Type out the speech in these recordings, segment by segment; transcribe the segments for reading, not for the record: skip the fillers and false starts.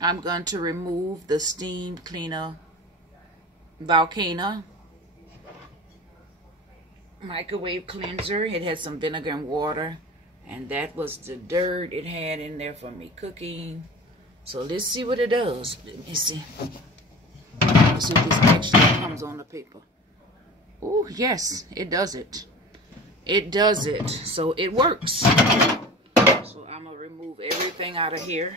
I'm going to remove the steam cleaner Volcano microwave cleanser. It had some vinegar and water, and that was the dirt it had in there from me cooking. So let's see what it does. Let me see. Let's see if this actually comes on the paper. Oh, yes, it does it. It does it. So it works. So I'm going to remove everything out of here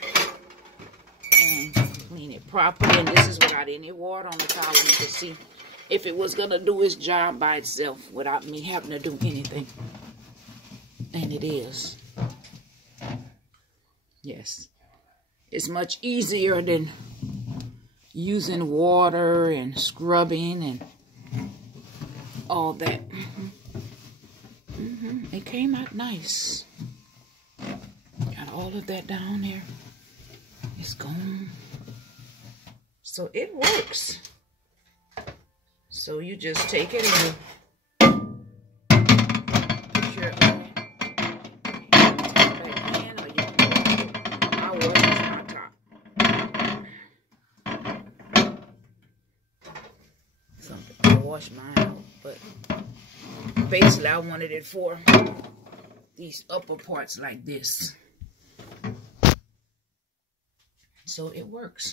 and clean it properly. And this is without any water on the towel. You can see if it was going to do its job by itself without me having to do anything. And it is. Yes. It's much easier than using water and scrubbing and all that. It came out nice. Got all of that down there. It's gone. So it works. So you just take it and put your back in, or you can I'll wash it on top. Something I wash mine out, but basically I wanted it for these upper parts like this. So it works.